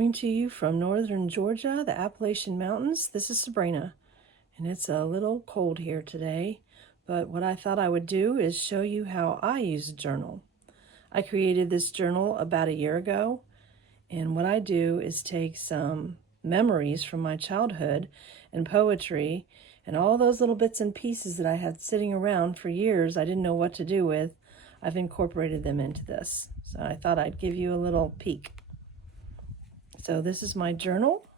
Coming to you from northern Georgia, the Appalachian Mountains, this is Sabrina, and it's a little cold here today, but what I thought I would do is show you how I use a journal. I created this journal about a year ago, and what I do is take some memories from my childhood and poetry and all those little bits and pieces that I had sitting around for years I didn't know what to do with. I've incorporated them into this, so I thought I'd give you a little peek. So this is my journal.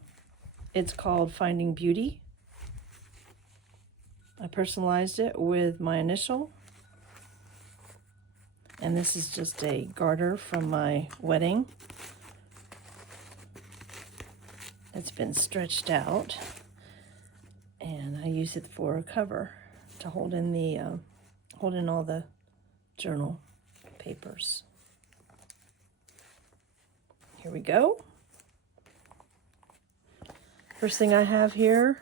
It's called Finding Beauty. I personalized it with my initial. And this is just a garter from my wedding. It's been stretched out. And I use it for a cover to hold in all the journal papers. Here we go. First thing I have here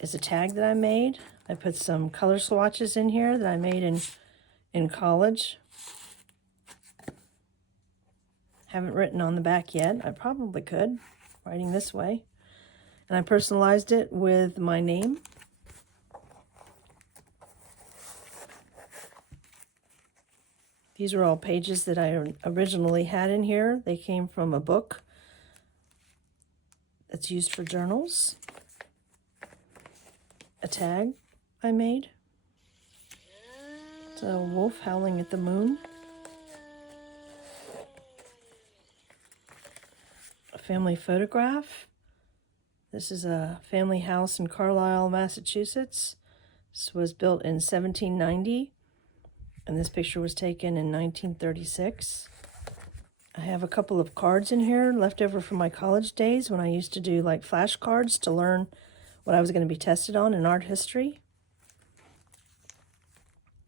is a tag that I made. I put some color swatches in here that I made in college. Haven't written on the back yet. I probably could, writing this way. And I personalized it with my name. These are all pages that I originally had in here. They came from a book that's used for journals. A tag I made. It's a wolf howling at the moon. A family photograph. This is a family house in Carlisle, Massachusetts. This was built in 1790, and this picture was taken in 1936. I have a couple of cards in here left over from my college days when I used to do like flashcards to learn what I was going to be tested on in art history.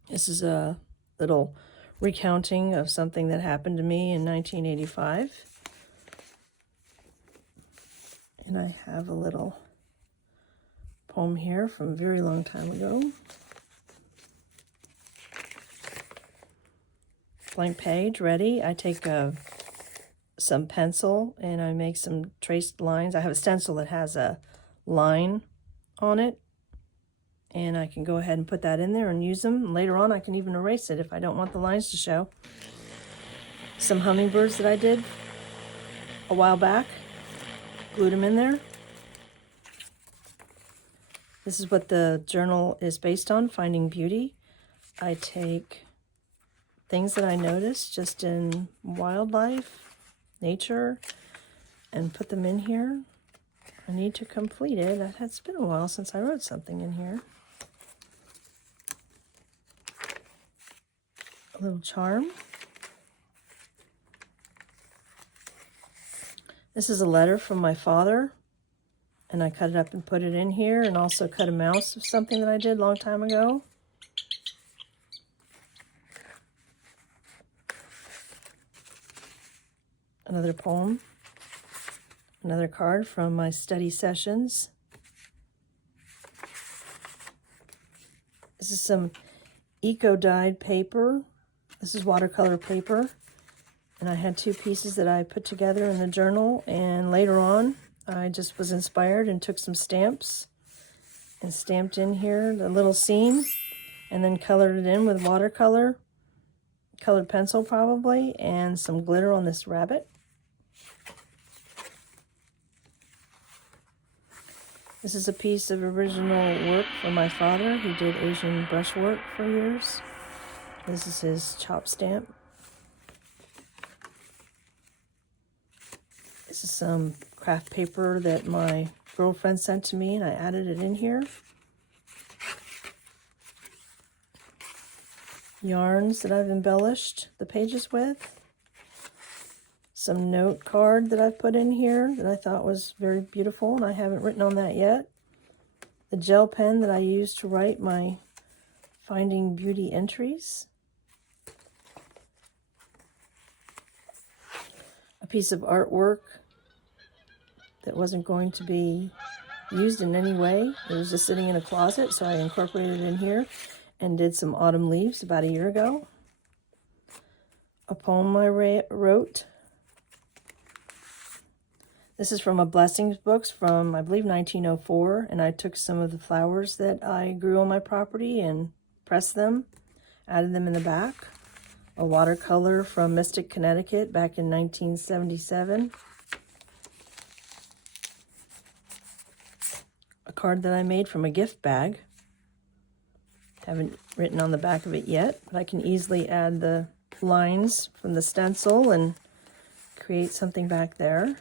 This is a little recounting of something that happened to me in 1985. And I have a little poem here from a very long time ago. Blank page, ready. I take some pencil and I make some traced lines. I have a stencil that has a line on it, and I can go ahead and put that in there and use them. Later on I can even erase it if I don't want the lines to show. Some hummingbirds that I did a while back, glued them in there. This is what the journal is based on, Finding Beauty. I take things that I noticed just in wildlife, nature, and put them in here. I need to complete it. It's been a while since I wrote something in here. A little charm. This is a letter from my father, and I cut it up and put it in here, and also cut a mouse of something that I did a long time ago. Another poem. Another card from my study sessions. This is some eco-dyed paper. This is watercolor paper. And I had two pieces that I put together in the journal. And later on, I just was inspired and took some stamps and stamped in here the little scene. And then colored it in with watercolor, colored pencil probably, and some glitter on this rabbit. This is a piece of original work from my father. He did Asian brushwork for years. This is his chop stamp. This is some craft paper that my girlfriend sent to me, and I added it in here. Yarns that I've embellished the pages with. Some note card that I've put in here that I thought was very beautiful, and I haven't written on that yet. The gel pen that I used to write my Finding Beauty entries. A piece of artwork that wasn't going to be used in any way. It was just sitting in a closet, so I incorporated it in here and did some autumn leaves about a year ago. A poem I wrote. This is from a blessings books from, I believe, 1904, and I took some of the flowers that I grew on my property and pressed them, added them in the back. A watercolor from Mystic, Connecticut back in 1977. A card that I made from a gift bag. Haven't written on the back of it yet, but I can easily add the lines from the stencil and create something back there.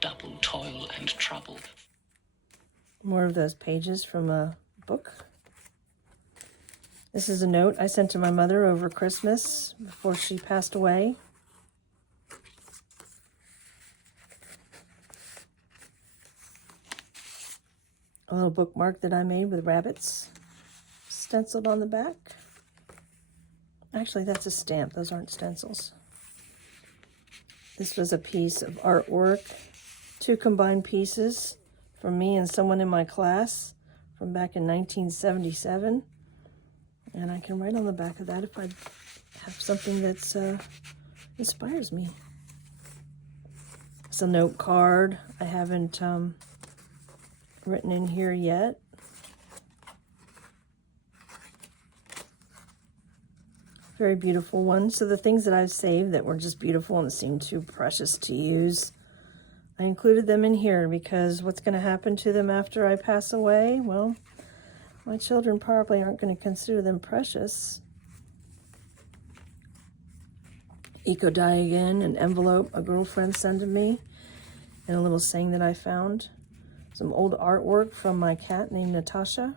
Double toil and trouble. More of those pages from a book. This is a note I sent to my mother over Christmas before she passed away. A little bookmark that I made with rabbits stenciled on the back. Actually, that's a stamp. Those aren't stencils. This was a piece of artwork, 2 combined pieces from me and someone in my class from back in 1977. And I can write on the back of that if I have something that's inspires me. It's a note card. I haven't written in here yet. Very beautiful one. So the things that I've saved that were just beautiful and seemed too precious to use, I included them in here because what's going to happen to them after I pass away? Well, my children probably aren't going to consider them precious. Eco die again, an envelope a girlfriend sent to me, and a little saying that I found. Some old artwork from my cat named Natasha.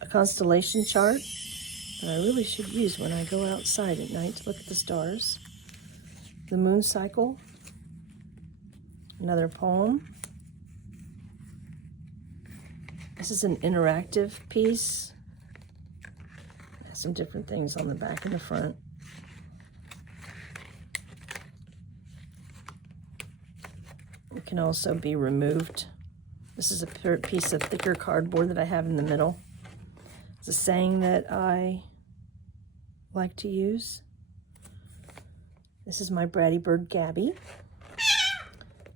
A constellation chart that I really should use when I go outside at night to look at the stars. The moon cycle. Another poem. This is an interactive piece. It has some different things on the back and the front. It can also be removed. This is a piece of thicker cardboard that I have in the middle. It's a saying that I like to use. This is my bratty bird Gabby.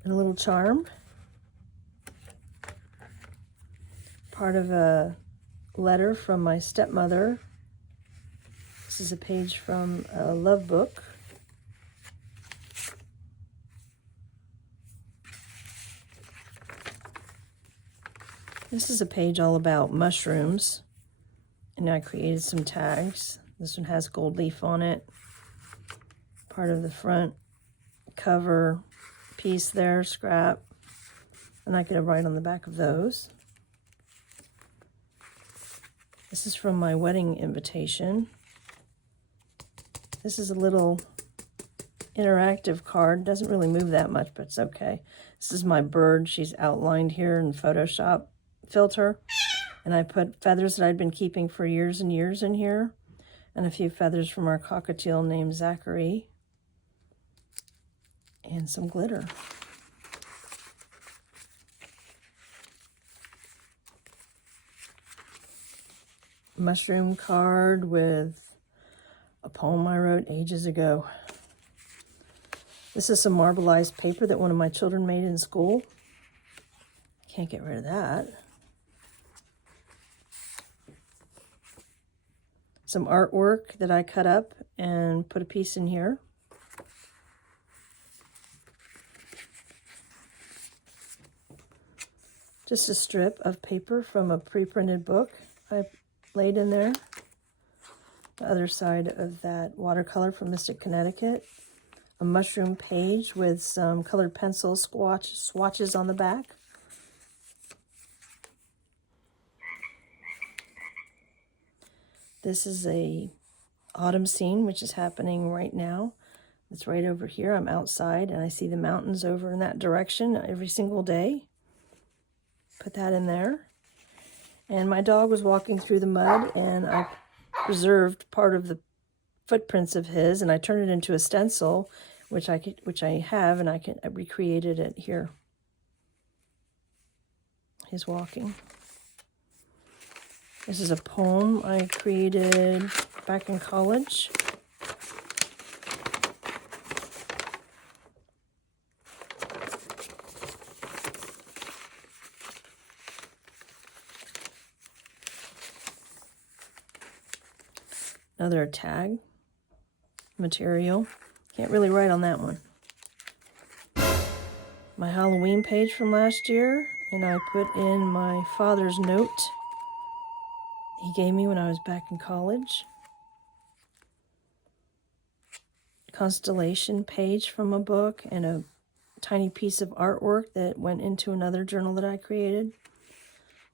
And a little charm. Part of a letter from my stepmother. This is a page from a love book. This is a page all about mushrooms. And I created some tags. This one has gold leaf on it. Part of the front cover piece there, scrap. And I could write on the back of those. This is from my wedding invitation. This is a little interactive card. Doesn't really move that much, but it's okay. This is my bird. She's outlined here in Photoshop filter. And I put feathers that I'd been keeping for years and years in here. And a few feathers from our cockatiel named Zachary. And some glitter. Mushroom card with a poem I wrote ages ago. This is some marbleized paper that one of my children made in school. Can't get rid of that. Some artwork that I cut up and put a piece in here. Just a strip of paper from a pre-printed book I laid in there. The other side of that watercolor from Mystic, Connecticut. A mushroom page with some colored pencil swatches on the back. This is a autumn scene, which is happening right now. It's right over here. I'm outside, and I see the mountains over in that direction every single day. Put that in there. And my dog was walking through the mud, and I preserved part of the footprints of his, and I turned it into a stencil, which I have, and I recreated it here. He's walking. This is a poem I created back in college. Another tag material. Can't really write on that one. My Halloween page from last year, and I put in my father's note he gave me when I was back in college. Constellation page from a book, and a tiny piece of artwork that went into another journal that I created.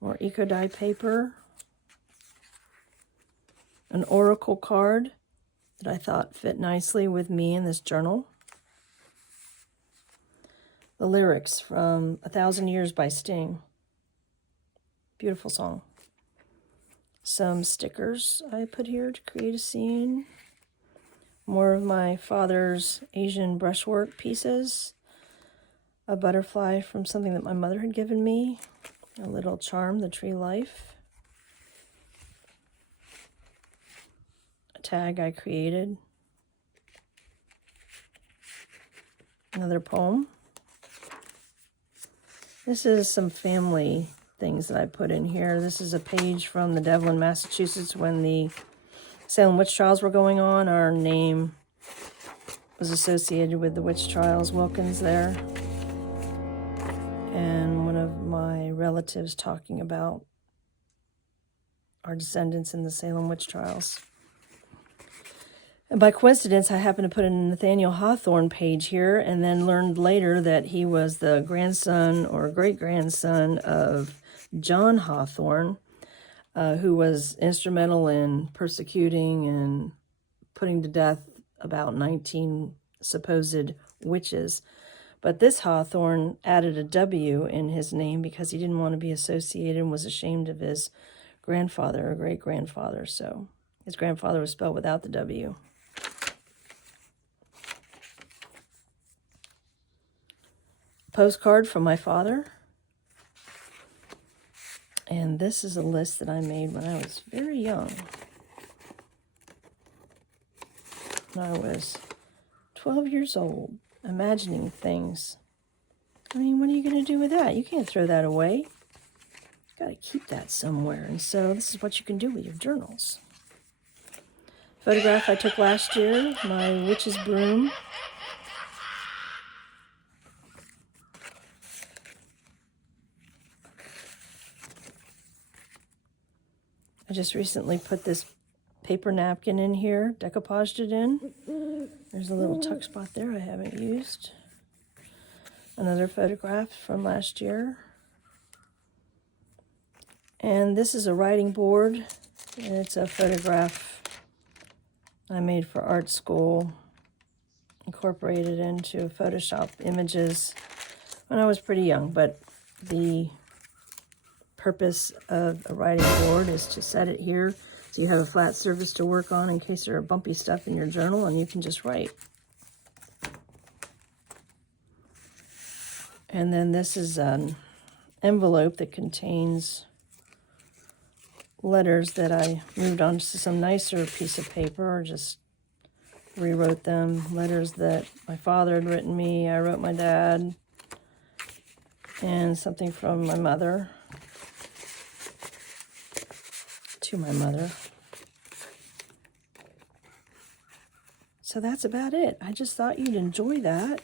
More eco dye paper. An oracle card that I thought fit nicely with me in this journal. The lyrics from 1,000 Years by Sting. Beautiful song. Some stickers I put here to create a scene. More of my father's Asian brushwork pieces. A butterfly from something that my mother had given me. A little charm, the tree life. A tag I created. Another poem. This is some family things that I put in here. This is a page from the Devlin, Massachusetts, when the Salem witch trials were going on. Our name was associated with the witch trials, Wilkins there. And one of my relatives talking about our descendants in the Salem witch trials. And by coincidence, I happened to put in a Nathaniel Hawthorne page here, and then learned later that he was the grandson or great-grandson of John Hawthorne, who was instrumental in persecuting and putting to death about 19 supposed witches. But this Hawthorne added a W in his name because he didn't want to be associated and was ashamed of his grandfather or great-grandfather. So his grandfather was spelled without the W. Postcard from my father. And this is a list that I made when I was very young. When I was 12 years old, imagining things. I mean, what are you going to do with that? You can't throw that away. You've got to keep that somewhere. And so this is what you can do with your journals. Photograph I took last year, my witch's broom. I just recently put this paper napkin in here, decoupaged it in. There's a little tuck spot there I haven't used. Another photograph from last year. And this is a writing board. And it's a photograph I made for art school, incorporated into Photoshop images when I was pretty young, but the purpose of a writing board is to set it here so you have a flat surface to work on in case there are bumpy stuff in your journal, and you can just write. And then this is an envelope that contains letters that I moved on to some nicer piece of paper, or just rewrote them. Letters that my father had written me, I wrote my dad, and something from my mother to my mother. So that's about it. I just thought you'd enjoy that,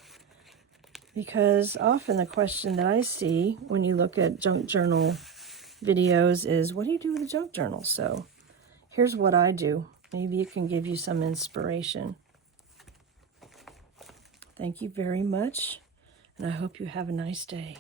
because often the question that I see when you look at junk journal videos is, what do you do with a junk journal? So here's what I do. Maybe it can give you some inspiration. Thank you very much, and I hope you have a nice day.